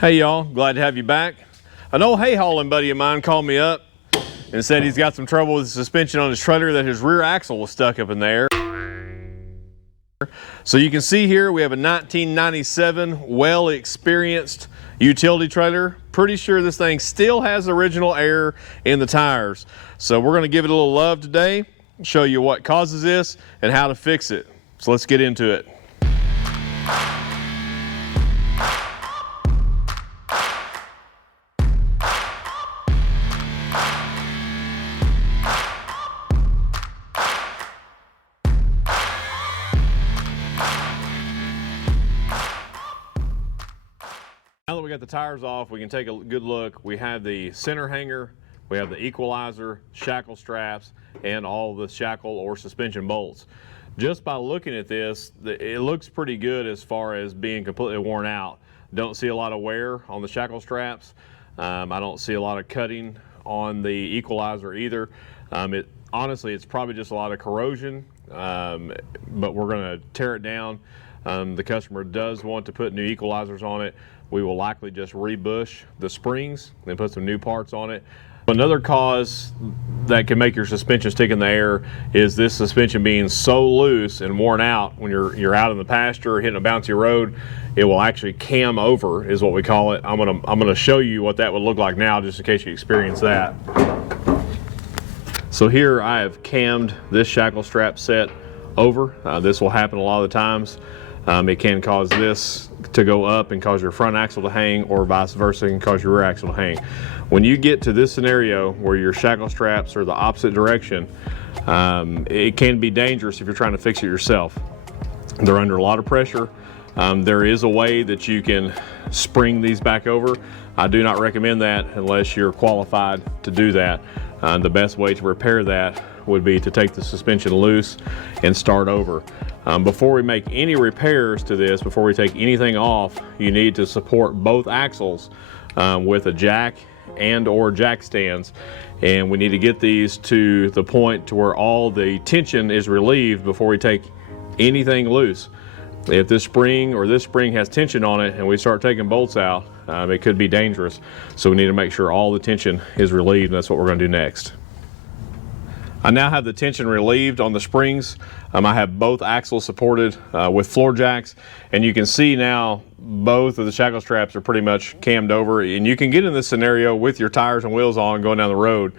Hey y'all, glad to have you back. An old hay hauling buddy of mine called me up and said he's got some trouble with the suspension on his trailer, that his rear axle was stuck up in there. So you can see here we have a 1997 well-experienced utility trailer. Pretty sure this thing still has original air in the tires. So we're going to give it a little love today, show you what causes this and how to fix it. So let's get into it. Now that we got the tires off, we can take a good look. We have the center hanger, we have the equalizer, shackle straps, and all the shackle or suspension bolts. Just by looking at this, it looks pretty good as far as being completely worn out. Don't see a lot of wear on the shackle straps. I don't see a lot of cutting on the equalizer either. Honestly, it's probably just a lot of corrosion, but we're going to tear it down. The customer does want to put new equalizers on it. We will likely just rebush the springs and put some new parts on it. Another cause that can make your suspension stick in the air is this suspension being so loose and worn out. When you're out in the pasture or hitting a bouncy road, it will actually cam over, is what we call it. I'm gonna show you what that would look like now, just in case you experience that. So here I have cammed this shackle strap set over. This will happen a lot of the times. It can cause this to go up and cause your front axle to hang, or vice versa, and cause your rear axle to hang. When you get to this scenario where your shackle straps are the opposite direction, it can be dangerous if you're trying to fix it yourself. They're under a lot of pressure. There is a way that you can spring these back over. I do not recommend that unless you're qualified to do that. The best way to repair that would be to take the suspension loose and start over. Before we make any repairs to this, before we take anything off, you need to support both axles with a jack and or jack stands, and we need to get these to the point to where all the tension is relieved before we take anything loose. If this spring or this spring has tension on it and we start taking bolts out, it could be dangerous. So we need to make sure all the tension is relieved, and that's what we're going to do next. I now have the tension relieved on the springs. I have both axles supported with floor jacks, and you can see now both of the shackle straps are pretty much cammed over, and you can get in this scenario with your tires and wheels on going down the road.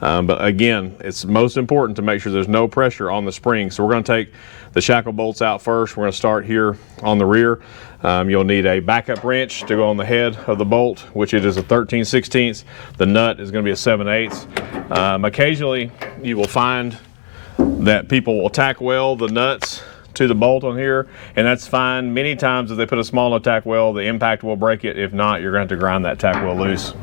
But again, it's most important to make sure there's no pressure on the springs. So we're going to take the shackle bolts out first. We're going to start here on the rear. You'll need a backup wrench to go on the head of the bolt, which it is a 13/16. The nut is going to be a 7/8. Occasionally you will find that people will tack weld the nuts to the bolt on here, and that's fine. Many times if they put a small nut tack weld, the impact will break it. If not, you're going to have to grind that tack weld loose.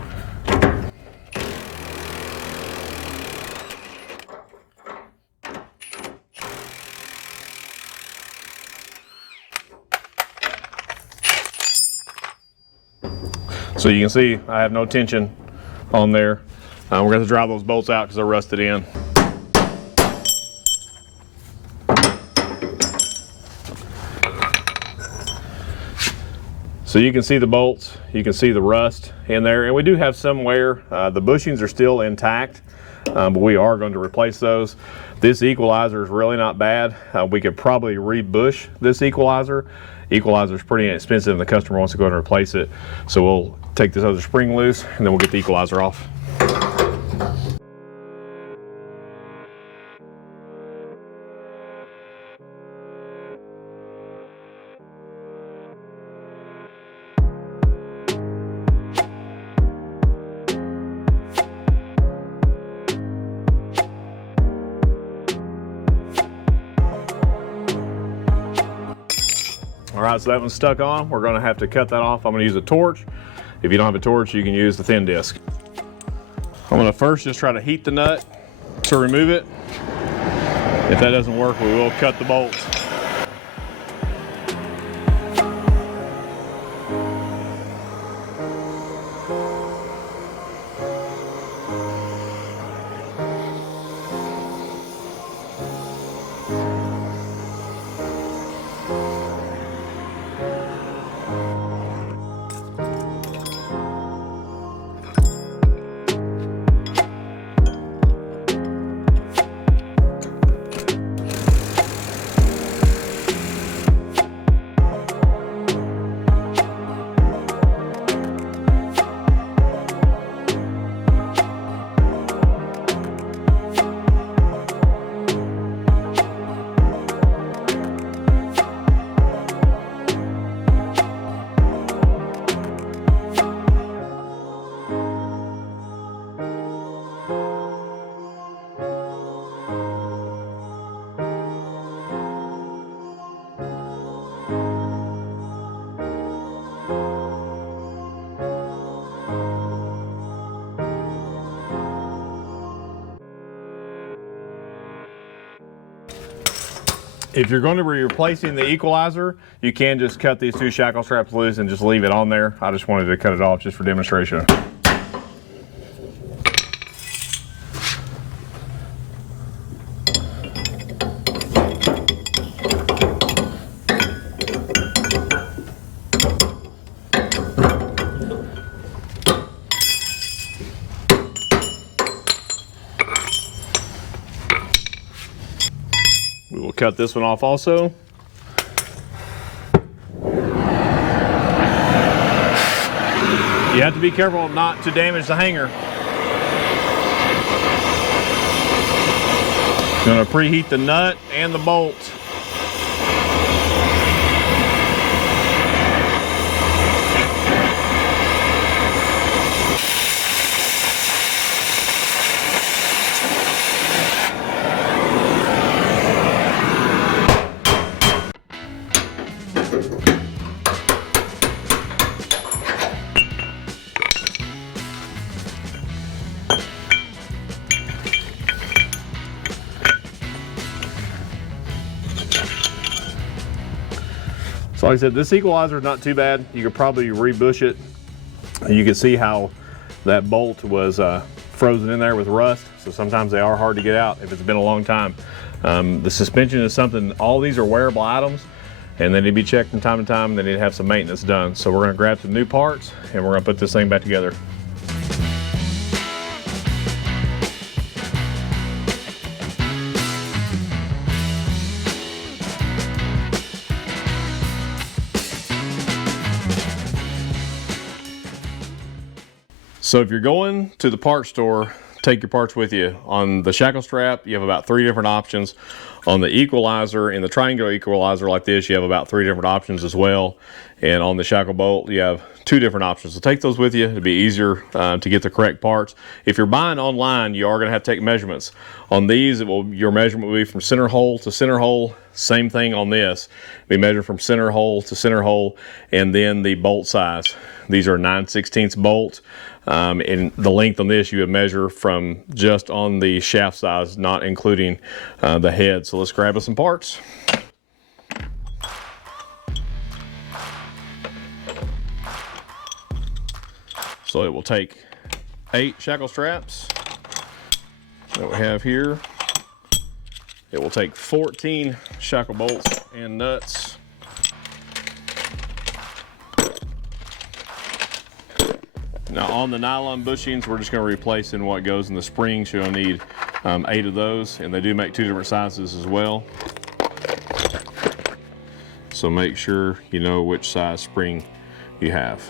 So you can see I have no tension on there. We're going to have to drive those bolts out because they're rusted in. So you can see the bolts, you can see the rust in there, and we do have some wear. The bushings are still intact, but we are going to replace those. This equalizer is really not bad. We could probably rebush this equalizer. Equalizer is pretty expensive and the customer wants to go ahead and replace it. So we'll take this other spring loose and then we'll get the equalizer off. All right, so that one's stuck on. We're gonna have to cut that off. I'm gonna use a torch. If you don't have a torch, you can use the thin disc. I'm gonna first just try to heat the nut to remove it. If that doesn't work, we will cut the bolts. If you're going to be replacing the equalizer, you can just cut these two shackle straps loose and just leave it on there. I just wanted to cut it off just for demonstration. We will cut this one off also. You have to be careful not to damage the hanger. Going to preheat the nut and the bolt. So like I said, this equalizer is not too bad. You could probably rebush it. You can see how that bolt was frozen in there with rust. So sometimes they are hard to get out if it's been a long time. The suspension is something, all these are wearable items and they need to be checked from time to time. They need to have some maintenance done. So we're gonna grab some new parts and we're gonna put this thing back together. So if you're going to the parts store, take your parts with you. On the shackle strap, you have about 3 different options. On the equalizer, in the triangular equalizer like this, you have about 3 different options as well. And on the shackle bolt, you have 2 different options. So take those with you. It'll be easier to get the correct parts. If you're buying online, you are going to have to take measurements. On these, your measurement will be from center hole to center hole. Same thing on this. We measure from center hole to center hole, and then the bolt size. These are 9/16 bolts. And the length on this you would measure from just on the shaft size, not including the head. So let's grab us some parts. So it will take 8 shackle straps that we have here. It will take 14 shackle bolts and nuts. Now on the nylon bushings, we're just going to replace in what goes in the springs. You'll need 8 of those, and they do make 2 different sizes as well. So make sure you know which size spring you have.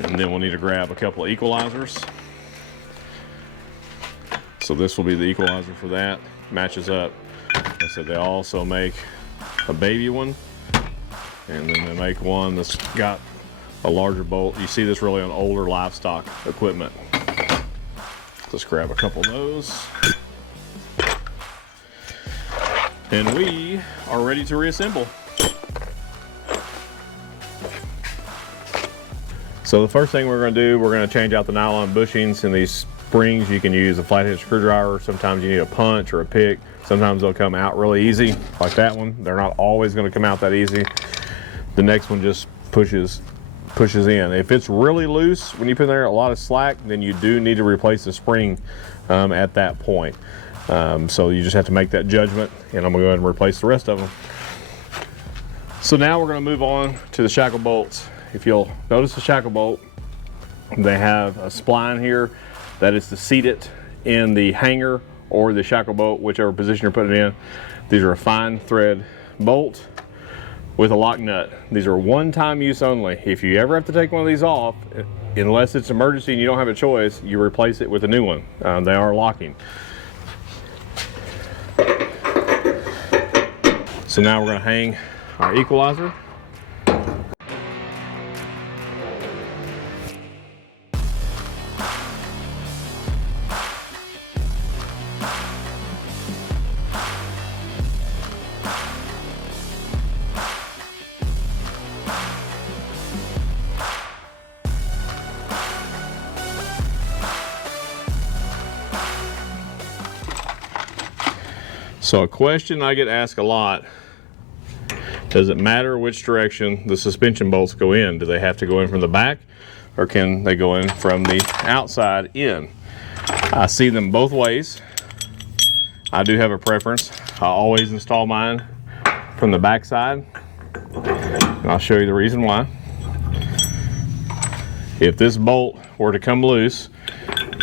And then we'll need to grab a couple of equalizers. So this will be the equalizer for that. Matches up. Like I said, they also make a baby one, and then they make one that's got a larger bolt. You see this really on older livestock equipment. Let's grab a couple of those. And we are ready to reassemble. So the first thing we're going to do, we're going to change out the nylon bushings in these springs. You can use a flathead screwdriver. Sometimes you need a punch or a pick. Sometimes they'll come out really easy, like that one. They're not always going to come out that easy. The next one just pushes in. If it's really loose, when you put in there a lot of slack, then you do need to replace the spring at that point. So you just have to make that judgment, and I'm going to go ahead and replace the rest of them. So now we're going to move on to the shackle bolts. If you'll notice the shackle bolt, they have a spline here that is to seat it in the hanger or the shackle bolt, whichever position you're putting it in. These are a fine thread bolt with a lock nut. These are one-time use only. If you ever have to take one of these off, unless it's emergency and you don't have a choice, you replace it with a new one. They are locking. So now we're going to hang our equalizer. So a question I get asked a lot, does it matter which direction the suspension bolts go in? Do they have to go in from the back, or can they go in from the outside in? I see them both ways. I do have a preference. I always install mine from the back side, and I'll show you the reason why. If this bolt were to come loose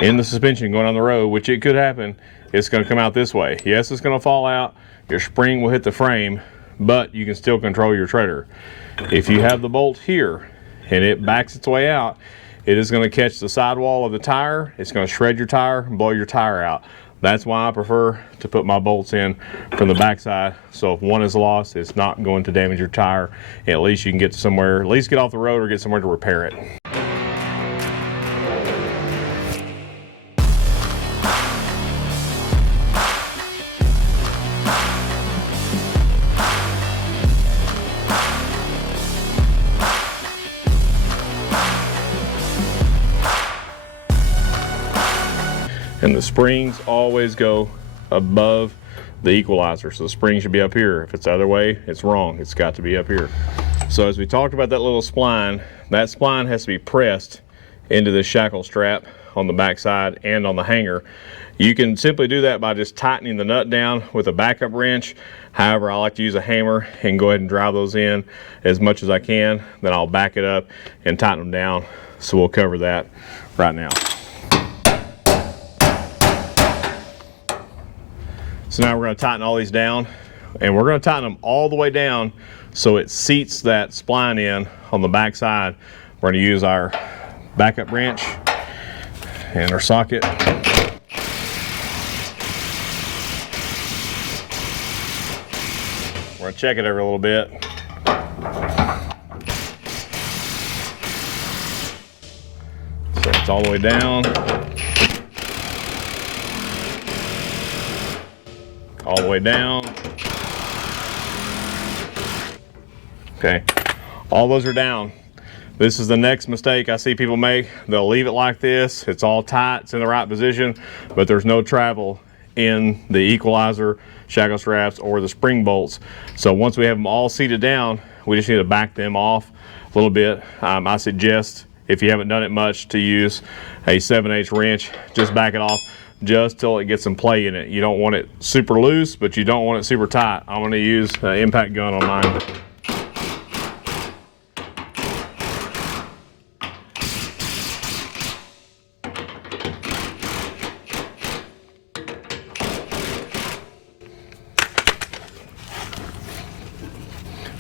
in the suspension going on the road, which it could happen, it's going to come out this way. Yes, it's going to fall out. Your spring will hit the frame, but you can still control your trailer. If you have the bolt here and it backs its way out, it is going to catch the sidewall of the tire. It's going to shred your tire and blow your tire out. That's why I prefer to put my bolts in from the backside, so if one is lost, it's not going to damage your tire. At least you can get to somewhere, at least get off the road or get somewhere to repair it. And the springs always go above the equalizer. So the spring should be up here. If it's the other way, it's wrong. It's got to be up here. So as we talked about that little spline, that spline has to be pressed into the shackle strap on the back side and on the hanger. You can simply do that by just tightening the nut down with a backup wrench. However, I like to use a hammer and go ahead and drive those in as much as I can. Then I'll back it up and tighten them down. So we'll cover that right now. So now we're going to tighten all these down, and we're going to tighten them all the way down so it seats that spline in on the back side. We're going to use our backup wrench and our socket. We're going to check it every little bit. So it's all the way down. All the way down. Okay, all those are down. This is the next mistake I see people make. They'll leave it like this. It's all tight, it's in the right position, but there's no travel in the equalizer, shackle straps, or the spring bolts. So once we have them all seated down, we just need to back them off a little bit. I suggest, if you haven't done it much, to use a 7/8 wrench. Just back it off just till it gets some play in it. You don't want it super loose, but you don't want it super tight. I'm going to use an impact gun on mine.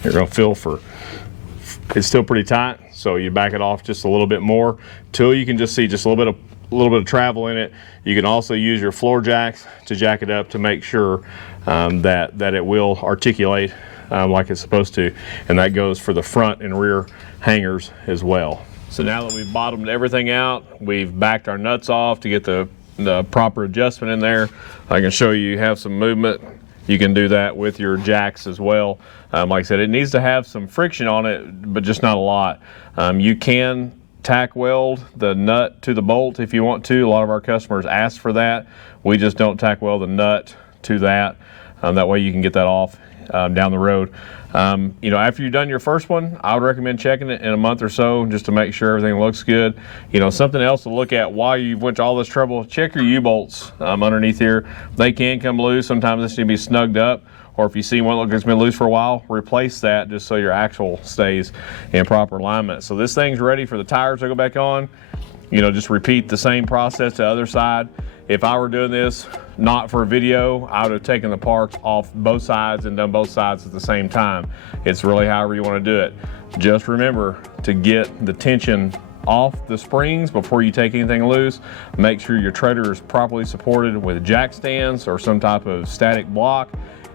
You're going to feel for, it's still pretty tight, so you back it off just a little bit more till you can just see just a little bit of travel in it. You can also use your floor jacks to jack it up to make sure that it will articulate like it's supposed to, and that goes for the front and rear hangers as well. So now that we've bottomed everything out, we've backed our nuts off to get the proper adjustment in there. I can show you have some movement. You can do that with your jacks as well. Like I said, it needs to have some friction on it, but just not a lot. You can tack weld the nut to the bolt if you want to. A lot of our customers ask for that. We just don't tack weld the nut to that. That way you can get that off down the road. You know, after you've done your first one, I would recommend checking it in a month or so just to make sure everything looks good. You know, something else to look at while you've went to all this trouble, check your U-bolts underneath here. They can come loose. Sometimes this should be snugged up. Or if you see one that's been loose for a while, replace that just so your axle stays in proper alignment. So this thing's ready for the tires to go back on. You know, just repeat the same process to the other side. If I were doing this not for a video, I would have taken the parts off both sides and done both sides at the same time. It's really however you want to do it. Just remember to get the tension off the springs before you take anything loose. Make sure your trailer is properly supported with jack stands or some type of static block,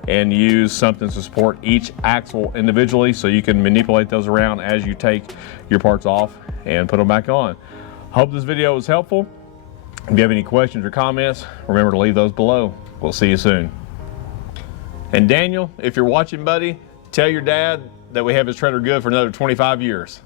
and use something to support each axle individually so you can manipulate those around as you take your parts off and put them back on. Hope this video was helpful. If you have any questions or comments, remember to leave those below. We'll see you soon. And Daniel, if you're watching, buddy, tell your dad that we have his trailer good for another 25 years.